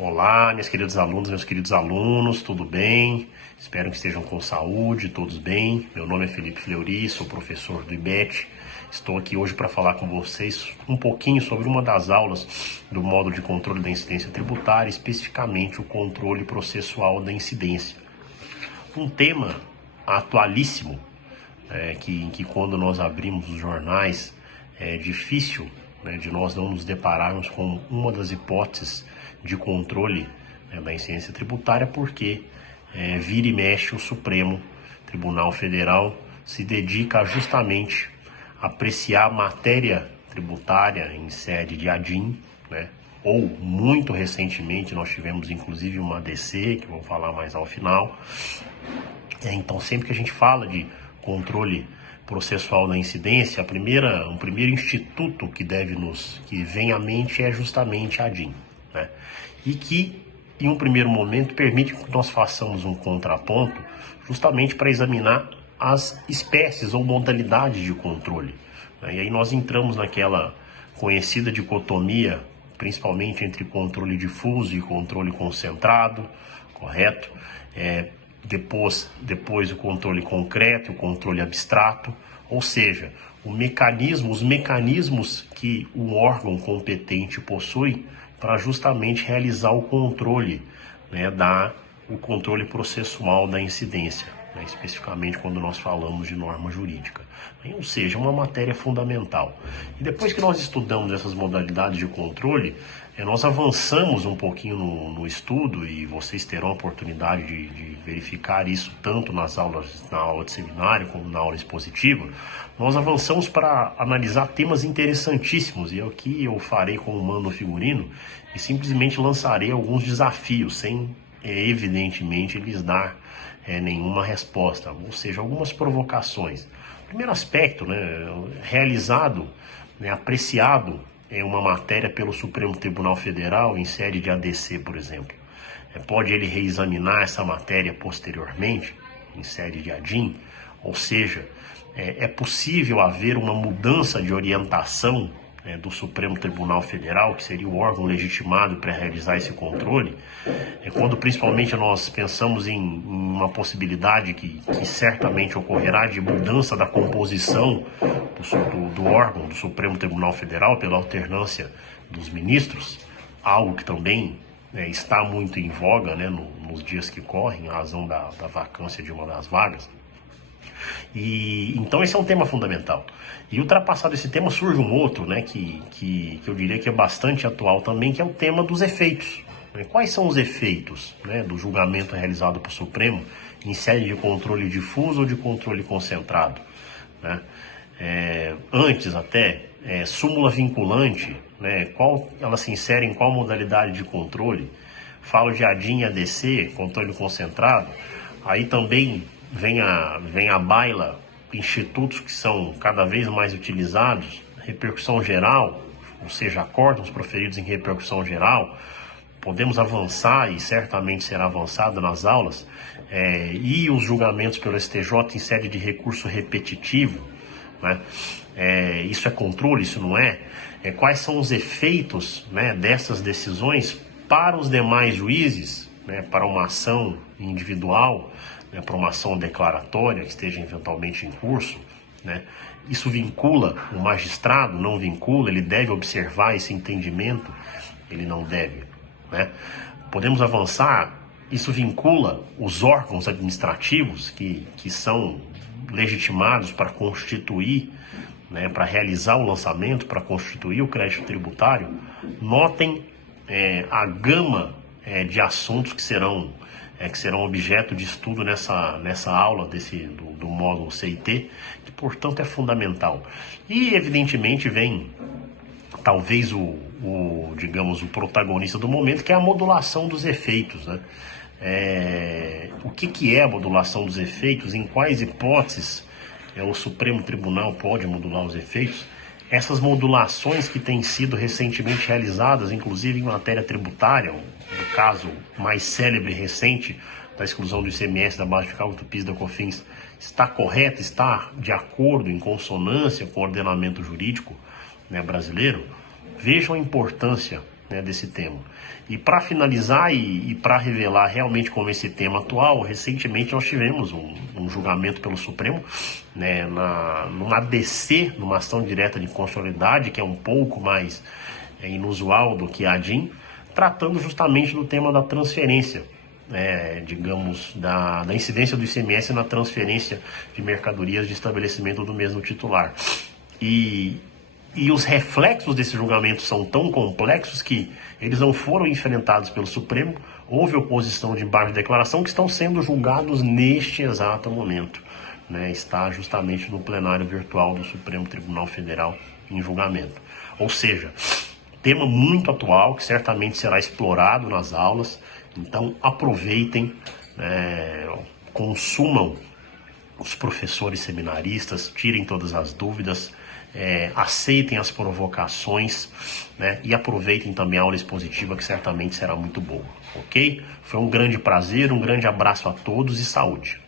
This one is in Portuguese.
Olá, minhas queridas alunas, meus queridos alunos, tudo bem? Espero que estejam com saúde, todos bem. Meu nome é Felipe Fleury, sou professor do IBET. Estou aqui hoje para falar com vocês um pouquinho sobre uma das aulas do módulo de controle da incidência tributária, especificamente o controle processual da incidência. Um tema atualíssimo, que quando nós abrimos os jornais é difícil, de nós não nos depararmos com uma das hipóteses de controle, da incidência tributária, porque vira e mexe o Supremo Tribunal Federal se dedica justamente a apreciar matéria tributária em sede de ADIM, ou muito recentemente nós tivemos inclusive uma ADC, que eu vou falar mais ao final. Então sempre que a gente fala de controle processual da incidência, o primeiro instituto que vem à mente é justamente a ADIM, e que em um primeiro momento permite que nós façamos um contraponto justamente para examinar as espécies ou modalidades de controle, E aí nós entramos naquela conhecida dicotomia, principalmente entre controle difuso e controle concentrado, correto? Depois o controle concreto e o controle abstrato, ou seja, os mecanismos que o órgão competente possui para justamente realizar o controle, o controle processual da incidência, especificamente quando nós falamos de norma jurídica. Ou seja, uma matéria fundamental. E depois que nós estudamos essas modalidades de controle, nós avançamos um pouquinho no estudo, e vocês terão a oportunidade de verificar isso tanto na aula de seminário como na aula expositiva. Nós avançamos para analisar temas interessantíssimos, e aqui eu farei como mando figurino e simplesmente lançarei alguns desafios, sem evidentemente lhes dar nenhuma resposta, ou seja, algumas provocações. Primeiro aspecto, realizado, apreciado uma matéria pelo Supremo Tribunal Federal em sede de ADC, por exemplo. Pode ele reexaminar essa matéria posteriormente, em sede de ADIM? Ou seja, é possível haver uma mudança de orientação do Supremo Tribunal Federal, que seria o órgão legitimado para realizar esse controle, quando principalmente nós pensamos em uma possibilidade que certamente ocorrerá de mudança da composição do órgão do Supremo Tribunal Federal pela alternância dos ministros, algo que também está muito em voga nos dias que correm, em razão da vacância de uma das vagas. E então esse é um tema fundamental. E ultrapassado esse tema surge um outro, que eu diria que é bastante atual também, que é o tema dos efeitos. Quais são os efeitos do julgamento realizado por Supremo em sede de controle difuso ou de controle concentrado? Antes até, súmula vinculante, ela se insere em qual modalidade de controle? Falo de ADIM e ADC, controle concentrado. Aí também vem à baila institutos que são cada vez mais utilizados, repercussão geral, ou seja, acórdãos proferidos em repercussão geral. Podemos avançar, e certamente será avançado nas aulas, e os julgamentos pelo STJ em sede de recurso repetitivo, isso é controle, isso não é? Quais são os efeitos dessas decisões para os demais juízes, para uma ação individual, para uma ação declaratória que esteja eventualmente em curso? Isso vincula o magistrado? Não vincula? Ele deve observar esse entendimento? Ele não deve? Podemos avançar? Isso vincula os órgãos administrativos que são legitimados para constituir, para realizar o lançamento, para constituir o crédito tributário? Notem a gama de assuntos que serão objeto de estudo nessa aula do módulo CIT, que portanto é fundamental. E evidentemente vem talvez digamos, o protagonista do momento, que é a modulação dos efeitos. O que é a modulação dos efeitos? Em quais hipóteses o Supremo Tribunal pode modular os efeitos? Essas modulações que têm sido recentemente realizadas, inclusive em matéria tributária, no caso mais célebre e recente da exclusão do ICMS da base de cálculo do PIS e da COFINS, está correta, está de acordo, em consonância com o ordenamento jurídico brasileiro? Vejam a importância né, desse tema. E para finalizar e para revelar realmente como esse tema atual, recentemente nós tivemos um julgamento pelo Supremo, né, numa ADC, numa ação direta de constitucionalidade, que é um pouco mais inusual do que a ADIM, tratando justamente do tema da transferência, digamos, da incidência do ICMS na transferência de mercadorias de estabelecimento do mesmo titular. E os reflexos desse julgamento são tão complexos que eles não foram enfrentados pelo Supremo. Houve oposição de embargo de declaração que estão sendo julgados neste exato momento, né? Está justamente no plenário virtual do Supremo Tribunal Federal em julgamento. Ou seja, tema muito atual que certamente será explorado nas aulas. Então aproveitem, consumam os professores seminaristas, tirem todas as dúvidas, aceitem as provocações, né, e aproveitem também a aula expositiva, que certamente será muito boa, ok? Foi um grande prazer, um grande abraço a todos e saúde!